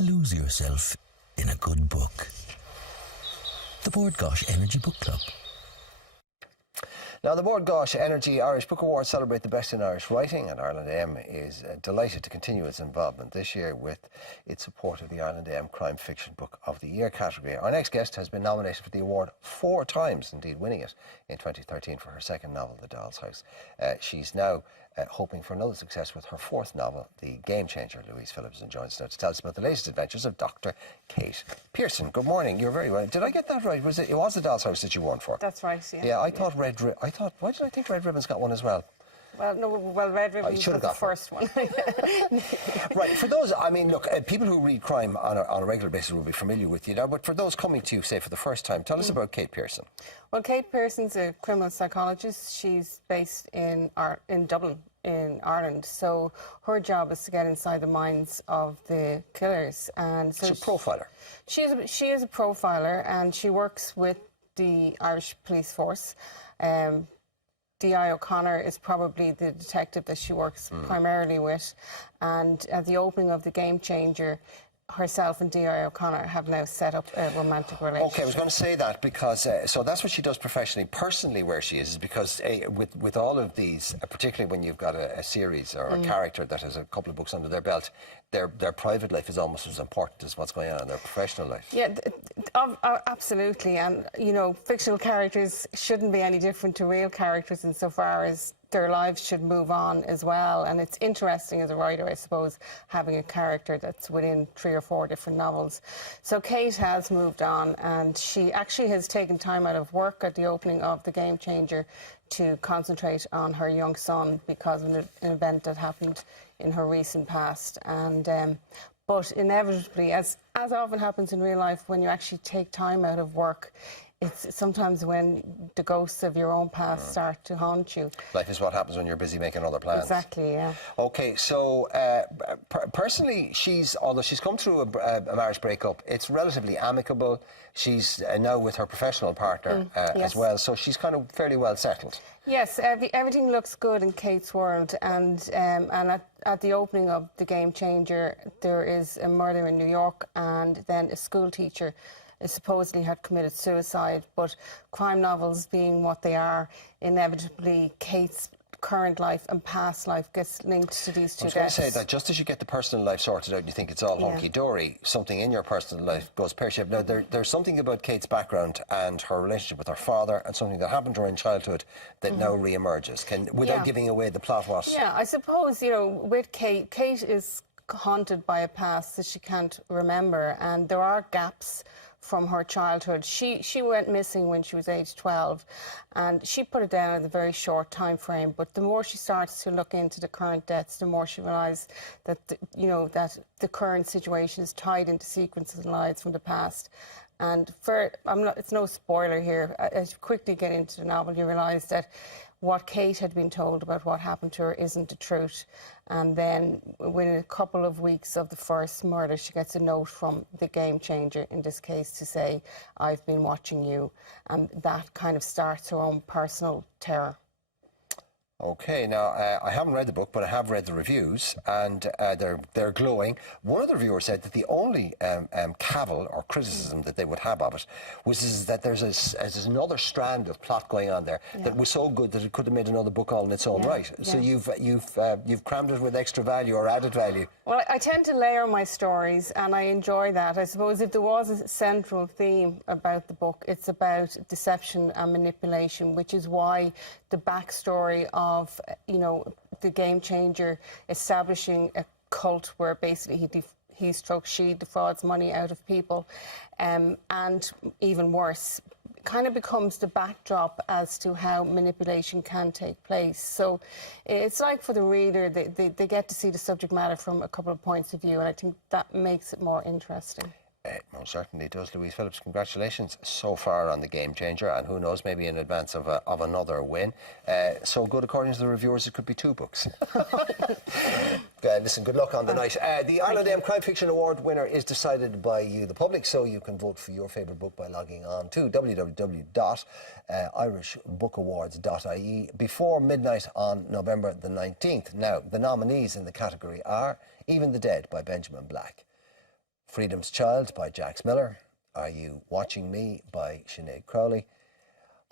Lose yourself in a good book. The Bord Gáis Energy Book Club. Now, the Bord Gáis Energy Irish Book Award celebrate the best in Irish writing, and Ireland AM is delighted to continue its involvement this year with its support of the Ireland AM Crime Fiction Book of the Year category. Our next guest has been nominated for the award 4 times, indeed winning it in 2013 for her second novel, The Doll's House. She's now hoping for another success with her 4th novel, The Game Changer. Louise Phillips and joins us now to tell us about the latest adventures of Dr. Kate Pearson. Good morning. You're very well. Did I get that right? It was The Doll's House that you won for? That's right, yeah. Yeah, I thought why did I think Red Ribbon's got one as well? Well, no, Red Ribbon was the first one. Right, for those, I mean, look, people who read crime on a regular basis will be familiar with you now, but for those coming to you, say, for the first time, tell us about Kate Pearson. Well, Kate Pearson's a criminal psychologist. She's based in Dublin, in Ireland. So her job is to get inside the minds of the killers. And so she's a profiler. She is a profiler, and she works with the Irish police force. D.I. O'Connor is probably the detective that she works primarily with, and at the opening of The Game Changer, herself and D.I. O'Connor have now set up a romantic relationship. Okay, I was going to say that because, so that's what she does professionally. Personally, where she is because with all of these, particularly when you've got a series or a character that has a couple of books under their belt, their private life is almost as important as what's going on in their professional life. Yeah, absolutely. And, you know, fictional characters shouldn't be any different to real characters insofar as their lives should move on as well. And it's interesting as a writer, I suppose, having a character that's within 3 or 4 different novels. So Kate has moved on, and she actually has taken time out of work at the opening of The Game Changer to concentrate on her young son because of an event that happened in her recent past. And but inevitably, as often happens in real life, when you actually take time out of work, it's sometimes when the ghosts of your own past start to haunt you. Life is what happens when you're busy making other plans. Exactly, yeah. Okay, so personally, although she's come through a marriage breakup, it's relatively amicable. She's now with her professional partner yes. as well, so she's kind of fairly well settled. Yes, everything looks good in Kate's world, and at the opening of The Game Changer, there is a murder in New York, and then a school teacher supposedly had committed suicide. But crime novels being what they are, inevitably Kate's current life and past life gets linked to these two deaths. I was going to say that just as you get the personal life sorted out and you think it's all hunky-dory, something in your personal life goes pear-shaped. Now, there's something about Kate's background and her relationship with her father and something that happened to her in childhood that now re-emerges. Without giving away the plot, what? Yeah, I suppose, you know, with Kate is haunted by a past that she can't remember, and there are gaps from her childhood. She went missing when she was age 12, and she put it down at a very short time frame. But the more she starts to look into the current deaths, the more she realised that that the current situation is tied into sequences and lives from the past. And it's no spoiler here. As you quickly get into the novel, you realise that what Kate had been told about what happened to her isn't the truth. And then within a couple of weeks of the first murder, she gets a note from The Game Changer, in this case, to say, "I've been watching you." And that kind of starts her own personal terror. Okay, now, I haven't read the book, but I have read the reviews, and they're glowing. One of the reviewers said that the only cavil or criticism that they would have of it was that there's another strand of plot going on there that was so good that it could have made another book all in its own right. So you've crammed it with extra value or added value. Well, I tend to layer my stories, and I enjoy that. I suppose if there was a central theme about the book, it's about deception and manipulation, which is why the backstory of, you know, The Game Changer establishing a cult where basically she defrauds money out of people, and even worse, kind of becomes the backdrop as to how manipulation can take place. So it's like for the reader, they get to see the subject matter from a couple of points of view, and I think that makes it more interesting. Most certainly does. Louise Phillips, congratulations so far on The Game Changer, and who knows, maybe in advance of another win. So good, according to the reviewers, it could be 2 books. Listen, good luck on the night. The Ireland AM Crime Fiction Award winner is decided by you, the public, so you can vote for your favourite book by logging on to www.irishbookawards.ie before midnight on November the 19th. Now, the nominees in the category are Even the Dead by Benjamin Black, Freedom's Child by Jax Miller. Are You Watching Me by Sinead Crowley.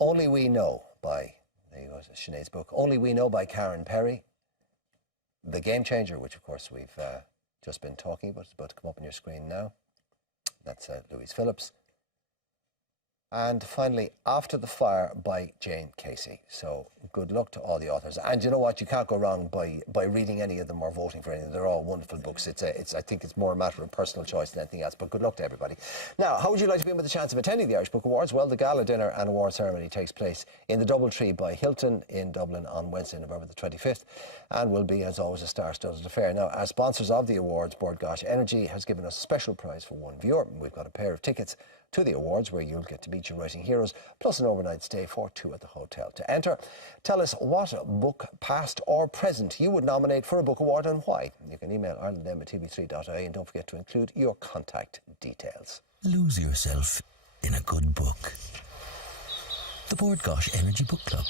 Only We Know by, there you go, Sinead's book. Only We Know by Karen Perry. The Game Changer, which of course we've just been talking about. It's about to come up on your screen now. That's Louise Phillips. And finally, After the Fire by Jane Casey. So good luck to all the authors. And you know what? You can't go wrong by reading any of them or voting for any of them. They're all wonderful books. I think it's more a matter of personal choice than anything else. But good luck to everybody. Now, how would you like to be in with the chance of attending the Irish Book Awards? Well, the gala dinner and award ceremony takes place in the Doubletree by Hilton in Dublin on Wednesday, November the 25th, and will be, as always, a star-studded affair. Now, as sponsors of the awards, Bord Gáis Energy has given us a special prize for one viewer. We've got a pair of tickets to the awards where you'll get to meet your writing heroes, plus an overnight stay for two at the hotel. To enter, tell us what book, past or present, you would nominate for a book award and why. You can email irelandm@tv3.ie and don't forget to include your contact details. Lose yourself in a good book. The Bord Gáis Energy Book Club.